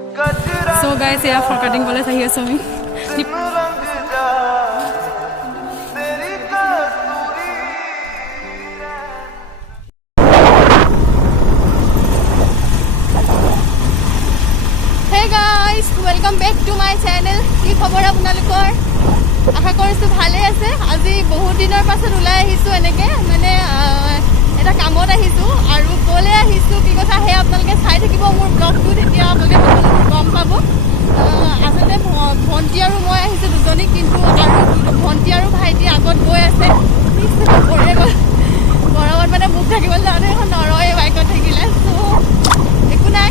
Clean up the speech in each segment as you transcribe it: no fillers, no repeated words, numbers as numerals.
So guys, yeah, Furkating college ahi aso ami. Hey guys, welcome back to my channel. কি খবৰ আপোনালোকৰ? আশা কৰিছো ভালে আছে। আজি বহুত দিনৰ পাছত ওলাই আহিছো এনেকে মানে এটা কামত আহিছো আৰু কলে আহিছো কি কথা হে আপোনালোকে চাই থাকিব মোৰ ব্লগটো তেতিয়া আপোনালোকে গম পাব। আসলে ভন্টি আৰু মই আহিছো দুজনী কিন্তু আৰু ভন্টি আৰু ভাইটি আগত গৈ আছে গৰমত মানে মুখ থাকিবলৈ যাওঁতে এখন নৰয়ে বাইকত থাকিলে চ' একো নাই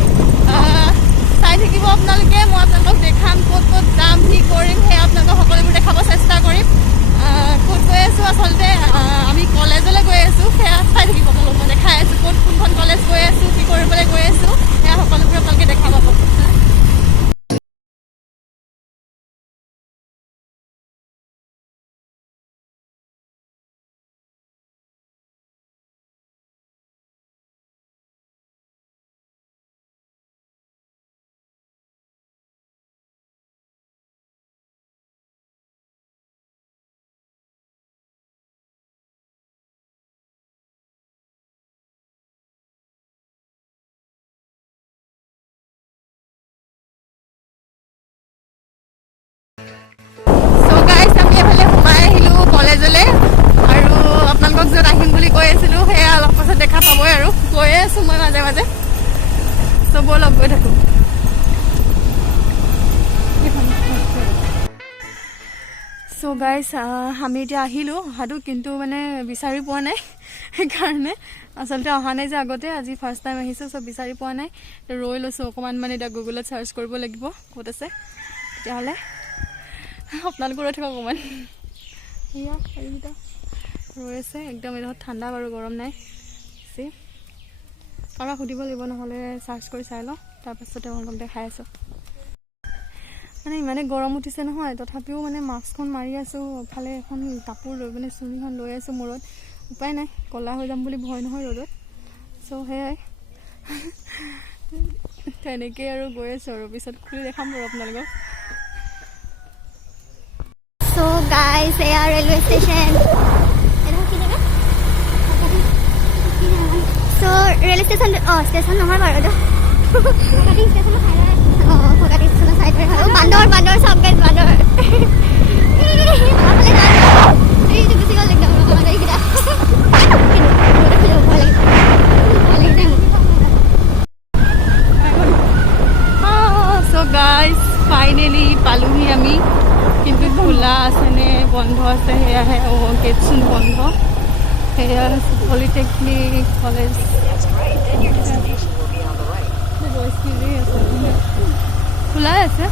চাই থাকিব আপোনালোকে মই আপোনালোকক দেখাম ক'ত ক'ত যাম কি কৰিম সেয়া আপোনালোকক সকলোবোৰ দেখাব চেষ্টা কৰিম ক'ত গৈ আছোঁ আচলতে আমি কলেজলৈ গৈ আছোঁ সেয়া চাই থাকিব আপোনালোক মই দেখাই আছোঁ ক'ত কোনখন কলেজ গৈ আছোঁ কি কৰিবলৈ গৈ আছোঁ সেয়া সকলোবোৰ আপোনালোকে দেখা পাব কলেজলৈ আৰু আপোনালোকক য'ত আহিম বুলি কৈ আছিলোঁ সেয়া অলপ পাছত দেখা পাবই আৰু গৈয়ে আছোঁ মই মাজে মাজে চব লগ গৈ থাকোঁ চ' গাইজ আমি এতিয়া আহিলোঁ অহাটো কিন্তু মানে বিচাৰি পোৱা নাই সেইকাৰণে আচলতে অহা নাই যে আগতে আজি ফাৰ্ষ্ট টাইম আহিছোঁ চব বিচাৰি পোৱা নাই ৰৈ লৈছোঁ অকণমান মানে এতিয়া গুগলত চাৰ্চ কৰিব লাগিব ক'ত আছে তেতিয়াহ'লে আপোনালোকো ৰৈ থাকক অকণমান এয়া এইকেইটা ৰৈ আছে একদম এডোখৰত ঠাণ্ডা বাৰু গৰম নাই কাৰোবাক সুধিব লাগিব নহ'লে চাৰ্চ কৰি চাই লওঁ তাৰপাছতে অলপ দেখাই আছোঁ মানে ইমানে গৰম উঠিছে নহয় তথাপিও মানে মাস্কখন মাৰি আছোঁ ফালে এখন কাপোৰ লৈ মানে চুৰিখন লৈ আছোঁ মূৰত উপায় নাই ক'লা হৈ যাম বুলি ভয় নহয় ৰ'দত চ' সেয়াই তেনেকেই আৰু গৈ আছোঁ আৰু পিছত খুলি দেখাম বাৰু আপোনালোকক So guys, they are railway station. So railway station, station no har baro. Furkating station no side. Furkating station no side. Bandor sab guys bandor. Ei to kisi ko lag daw ko na ikida. So guys, finally পালোহি আমি কিন্তু খোলা আছে নে বন্ধ আছে সেয়াহে গেটচোন বন্ধ সেয়া পলিটেকনিক কলেজ খোলাই আছে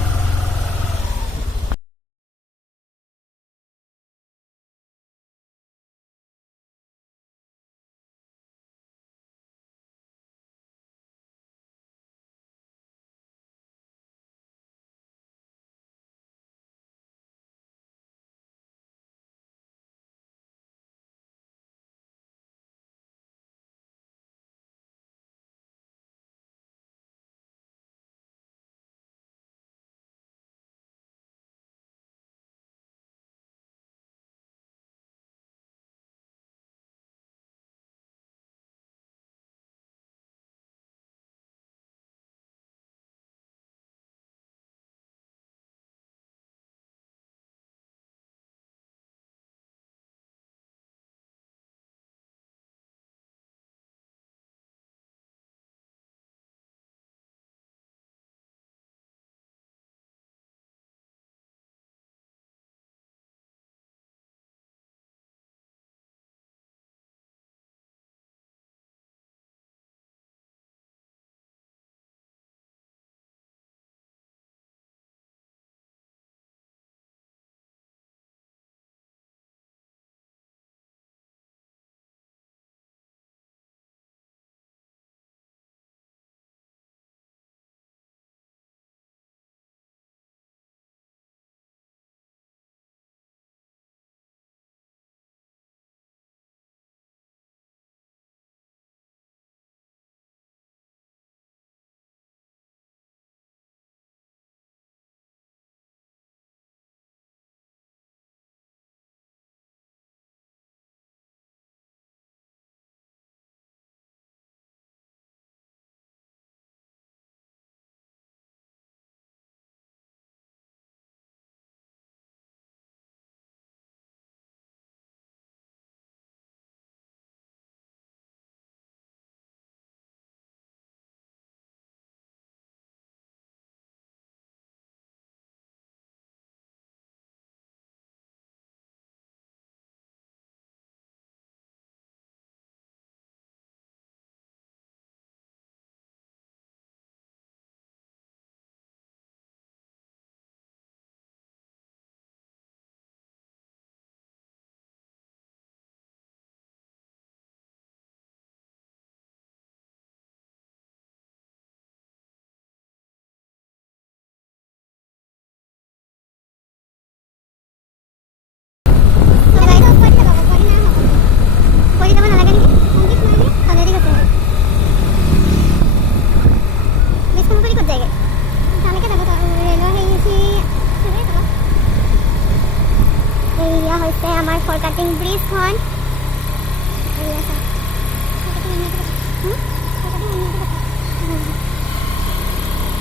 আমাৰ ফৰকাটিং ব্ৰিজখন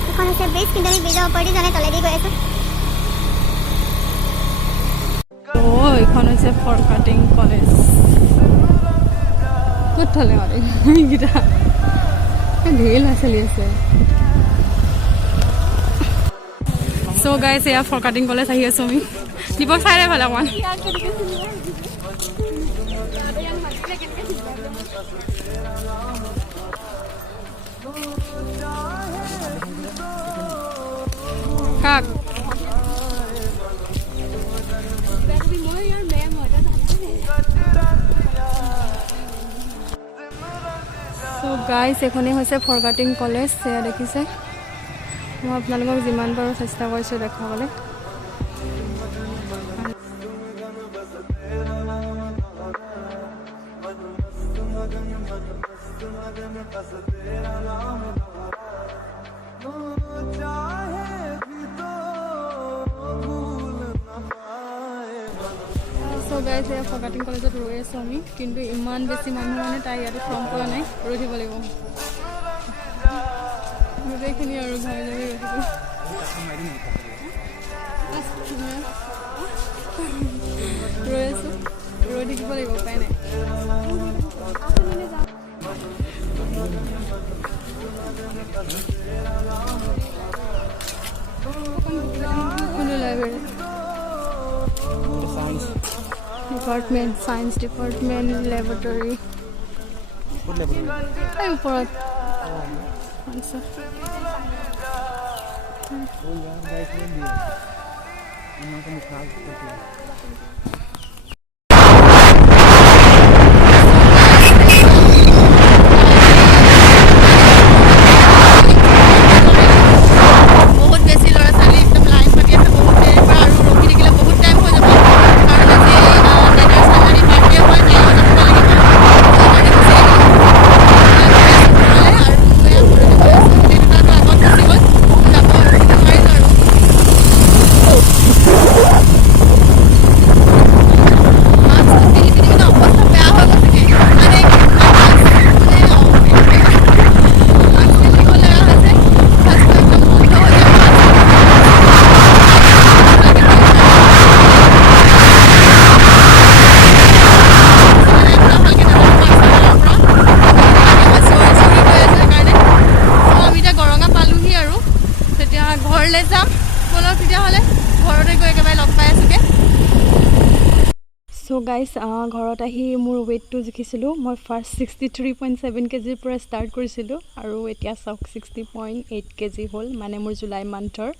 এখন হৈছে ব্ৰিজ, কিন্তু আমি ব্ৰিজৰ ওপৰেদি যোৱা নাই, তলেদি গৈ আছোঁ। এইখন হৈছে ফৰকাটিং কলেজ। ক'ত থলে মানে এইকেইটা ঢেৰ ল'ৰা ছোৱালী আছে। চ' গাইছ, এয়া ফৰকাটিং কলেজ আহি আছোঁ আমি। দীপক চাই নাই ভালে অকণমান। কাক গাইছ, এখনেই হৈছে ফৰকাটিং কলেজ। সেয়া দেখিছে, মই আপোনালোকক যিমান পাৰোঁ চেষ্টা কৰিছোঁ দেখাবলৈ। চ' গাইছ, এয়া ফৰকাটিং কলেজত ৰৈ আছোঁ আমি, কিন্তু ইমান বেছি মানুহ মানে তাই ইয়াতে ফৰ্ম কৰা নাই, ৰৈ থাকিব লাগিব গোটেইখিনি আৰু ঘৰে ঘৰে ৰৈ থাকিব। ৰৈ আছোঁ, ৰৈ থাকিব লাগিব, উপায় নাই। কোনো library department, science department, laboratory এই ওপৰত আছে। ঘৰলৈ যাম বলক তেতিয়াহ'লে, ঘৰতে গৈ একেবাৰে লগ পাই আছোঁগৈ। চ' গাইছ, ঘৰত আহি মোৰ ৱেইটটো জুখিছিলোঁ। মই ফাৰ্ষ্ট 63.7 কেজিৰ পৰা ষ্টাৰ্ট কৰিছিলোঁ আৰু এতিয়া চাওক 60.8 কেজি হ'ল, মানে মোৰ জুলাই মান্থৰ।